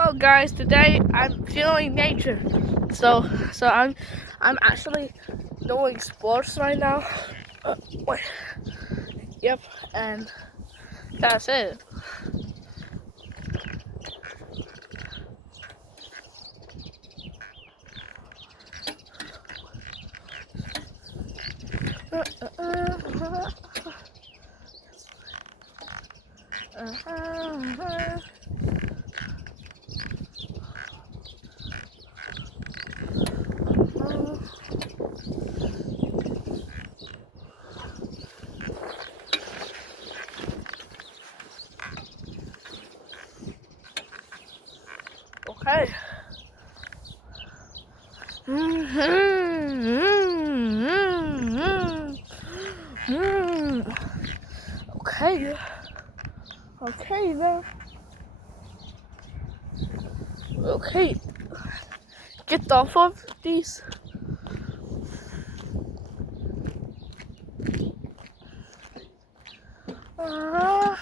Hello guys, today I'm feeling nature. So I'm actually doing sports right now. Wait. Yep, and that's it. Okay. Okay. Okay then. Okay. Get off of these. Oh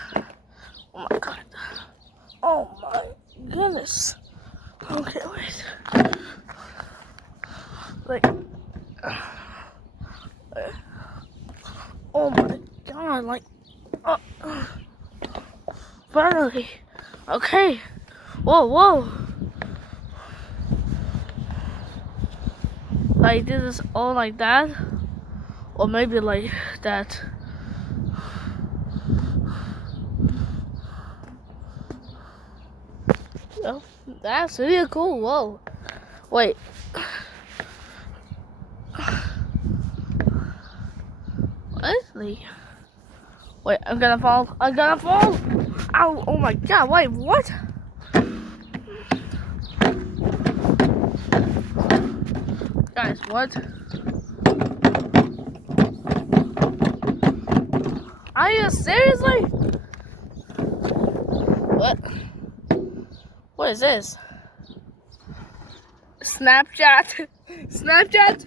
my god. Oh my goodness. Okay, wait. Like, oh my god, like, finally. Okay. Whoa, whoa. Like, this is all like that? Or maybe like that. Oh, that's really cool. Whoa. Wait. Leslie. Wait, I'm gonna fall. I'm gonna fall. Ow, oh my god, wait, what? Guys, what? Are you seriously? What? What is this? Snapchat? Snapchat?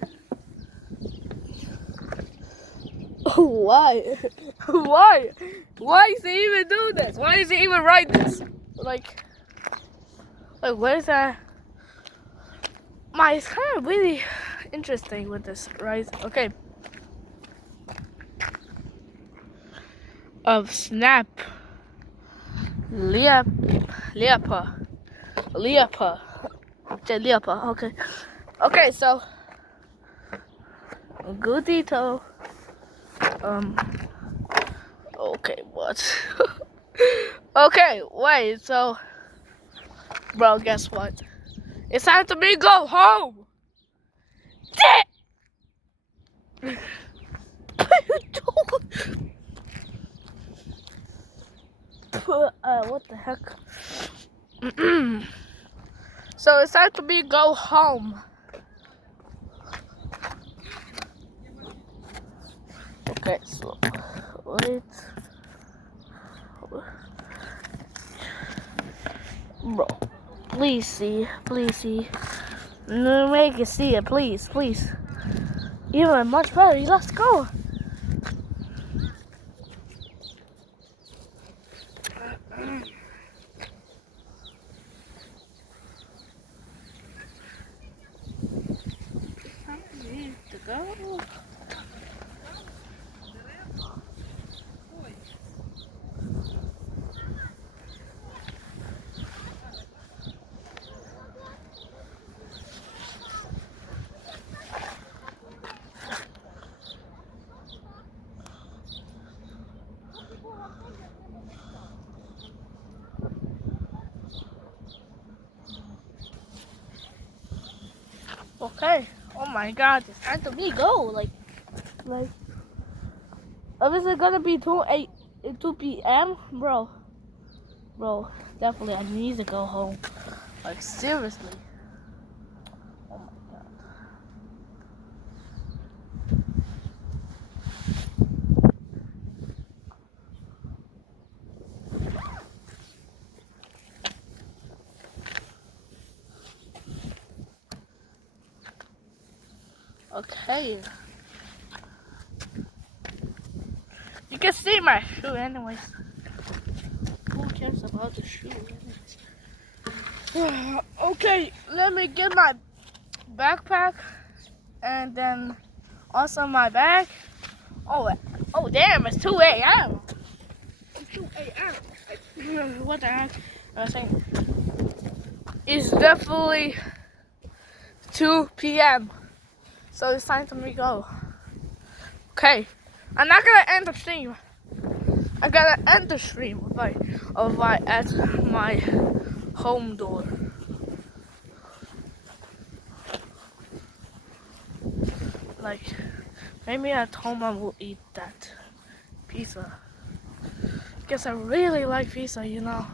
Why? Why? Why is he even do this? Why is he even write this? Like, where's that? It's kind of really interesting with this, right? Okay. Of Snap. Leapa. Okay. Okay, so Goodito. Okay, what? Okay, wait, so bro, guess what? It's time to me go home. What the heck? So it's time to me go home. Okay, so wait. Bro, please see. Make it see it, please. Even much better. Let's go. Need to go. Okay. Oh my god, it's time to me go. Like, is it gonna be 2 p.m. Bro, definitely I need to go home. Like, seriously. Oh my god. Okay. You can see my shoe anyways. Who cares about the shoe anyways? Okay, let me get my backpack and then also my bag. Oh, damn, it's 2 a.m. It's 2 a.m. What the heck? I was saying. It's definitely 2 p.m. So it's time for me to go. Okay, I'm not gonna end the stream. I gotta end the stream of my at my home door. Like, maybe at home I will eat that pizza. Because I really like pizza, you know.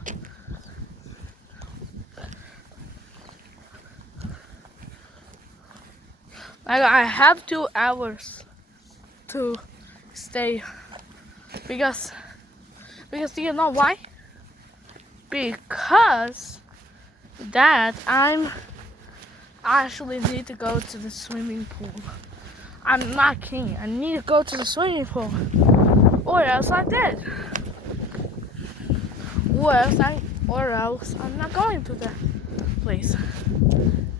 Like, I have 2 hours to stay because do you know why? Because I actually need to go to the swimming pool. I'm not kidding. I need to go to the swimming pool, or else I'm dead. Or else I'm not going to that place.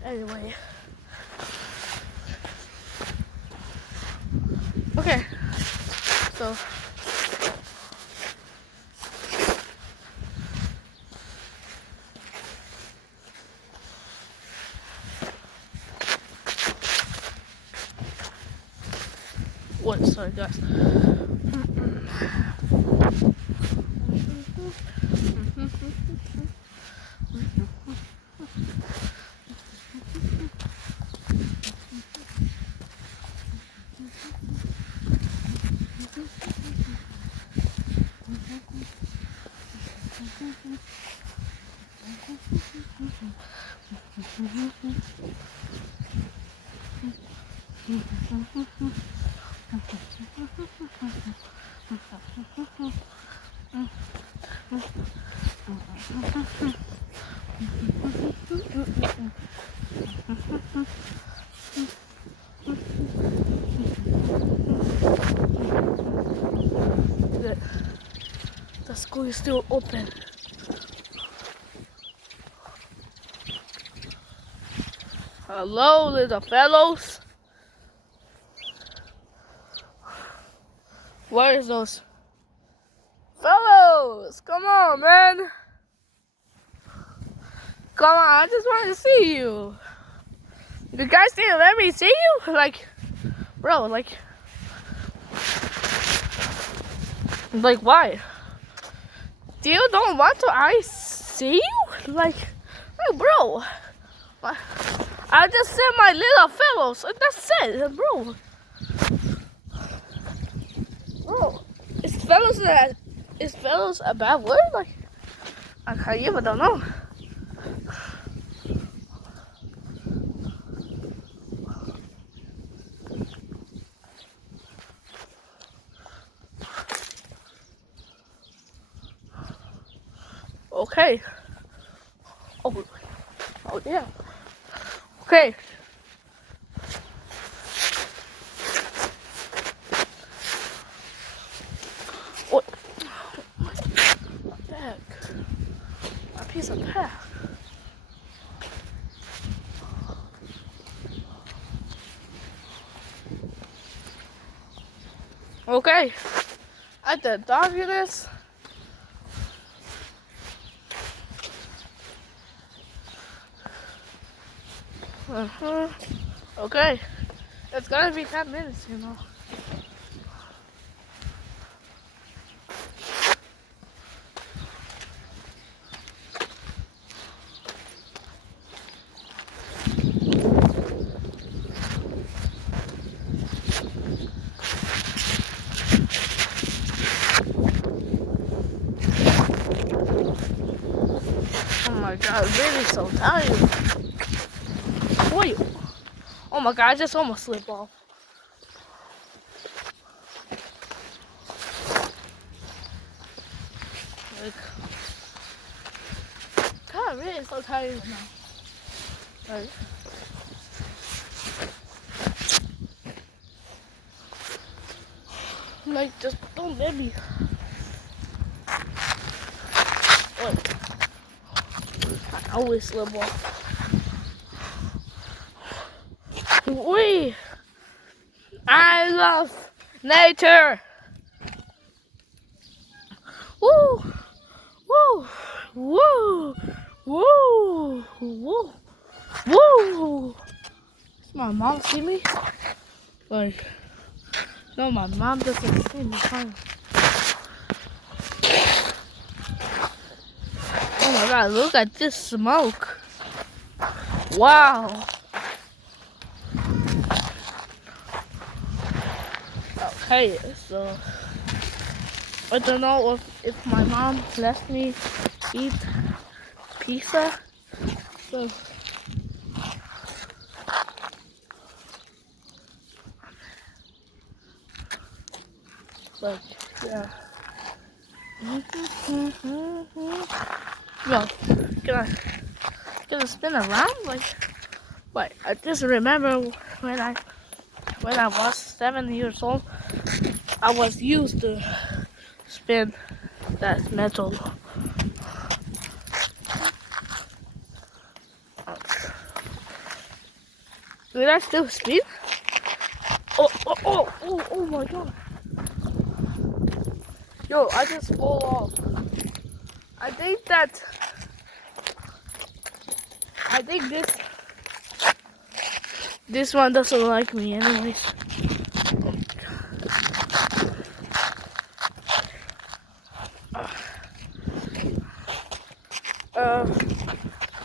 Anyway. Okay. So. What? Sorry, guys. The school is still open. Hello, little fellows. Where is those fellows? Come on, man. Come on, I just want to see you. You guys didn't let me see you? Like, bro, like why? Do you don't want to I see you? Like bro. I just said my little fellows, and that's it, bro. Bro, is fellows a bad word? Like, I even don't know. Okay. Oh yeah. Okay. What? My bag. My piece of bag. Okay. At the darkness. Okay. It's gonna be 10 minutes, you know. Oh my god, I'm really so tired. Wait. Oh my god, I just almost slipped off. Like, god, I'm really so tired now. Like, just don't let me. Wait. always slip off. I love nature. Woo, woo, woo, woo, woo, woo. Does my mom see me? Like, no, my mom doesn't see me. Oh my God! Look at this smoke. Wow. Okay, so I don't know if my mom lets me eat pizza. So like yeah. Yo, can I spin around? Like wait, I just remember when I was 7 years old, I was used to spin that metal. Did I still spin? Oh my God. Yo, I just fall off. I think this one doesn't like me anyways.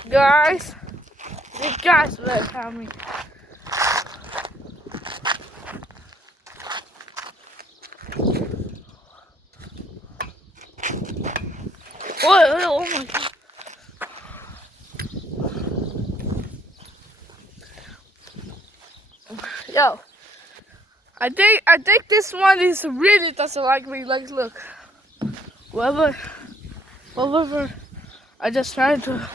Guys, the guys will tell me. Oh my God. Yo, I think this one is really doesn't like me. Like, look, whoever, I just tried to.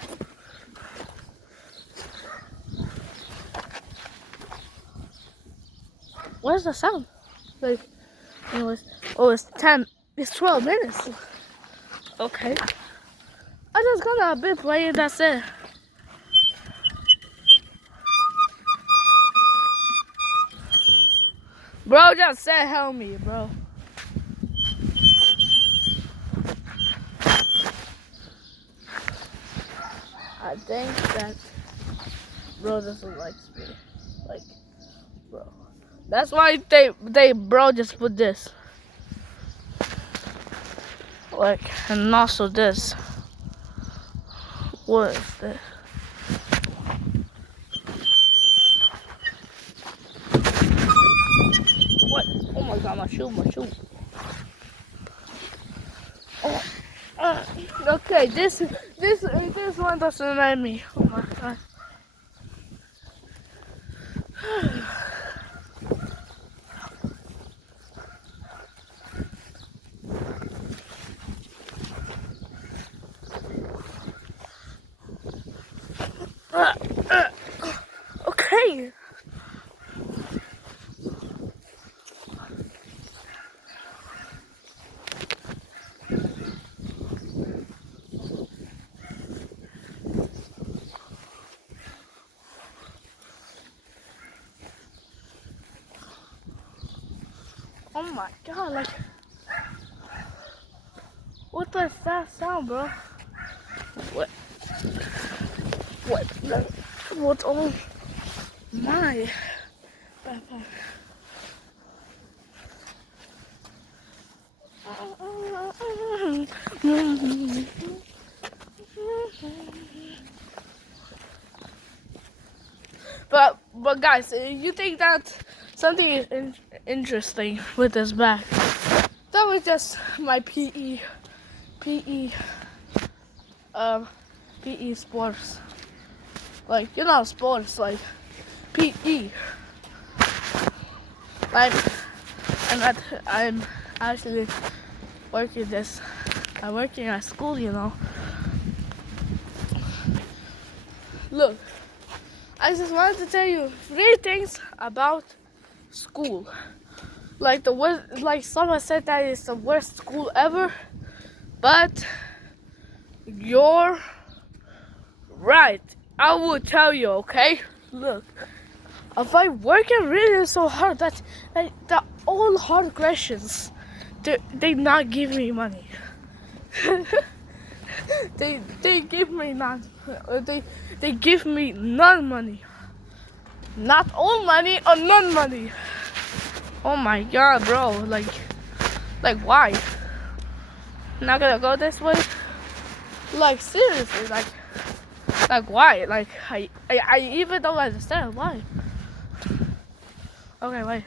Where's the sound? Like, anyways, it's 12 minutes. Okay, I just got a bit playing. That's it. Bro just said help me, bro. I think that bro doesn't like me. Like, bro. That's why they bro just put this. Like, and also this. What is this? What? Oh my God, my shoe. Oh, okay, this one doesn't let me. Oh my God. Okay. Oh my God, like, what does that sound, bro? What? What? Oh my. But guys, you think that something is interesting with this bag? That was just my PE sports. Like, you know, sports like PE. I'm actually working this. I'm working at school, you know. Look, I just wanted to tell you 3 things about school. Like the worst, like someone said that it's the worst school ever, but your Right, I will tell you, okay? Look, if I working really so hard, that all hard questions, they not give me money. they give me not, they give me none money. Not all money or none money. Oh my god, bro, like why? Not gonna go this way? Like seriously, like why? Like I even don't understand why. Okay, wait.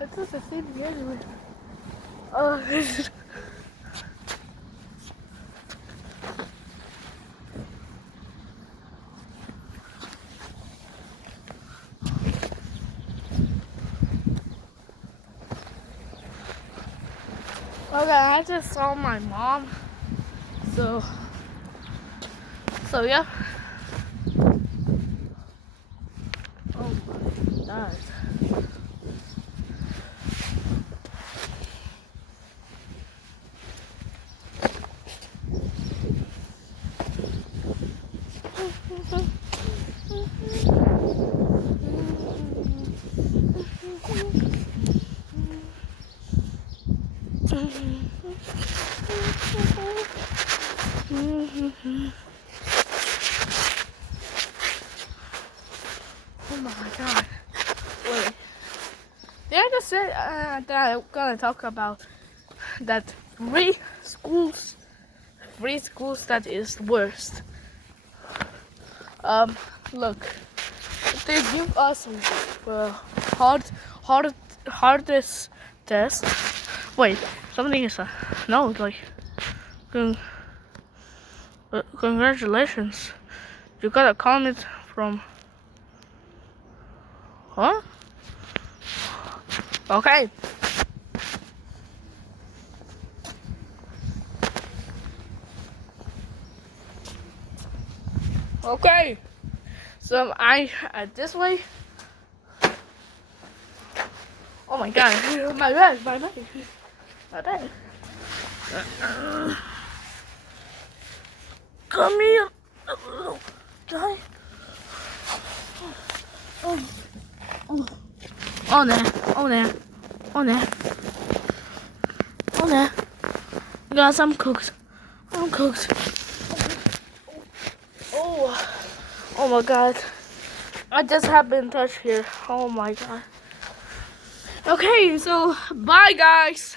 It doesn't see me anyway. Oh. Okay, I just saw my mom. So yeah. Oh my god. Oh my god. Wait. Did I just say that I'm gonna talk about that schools, free schools that is worst? Look, they give us hardest test. Wait, something is no, like, congratulations, you got a comment from, huh? Okay. Okay. So I this way. Oh my god, my bad. Come here, little guy. Oh there. Guys, I'm cooked. Oh my god. I just have been touched here. Oh my god. Okay, so bye guys.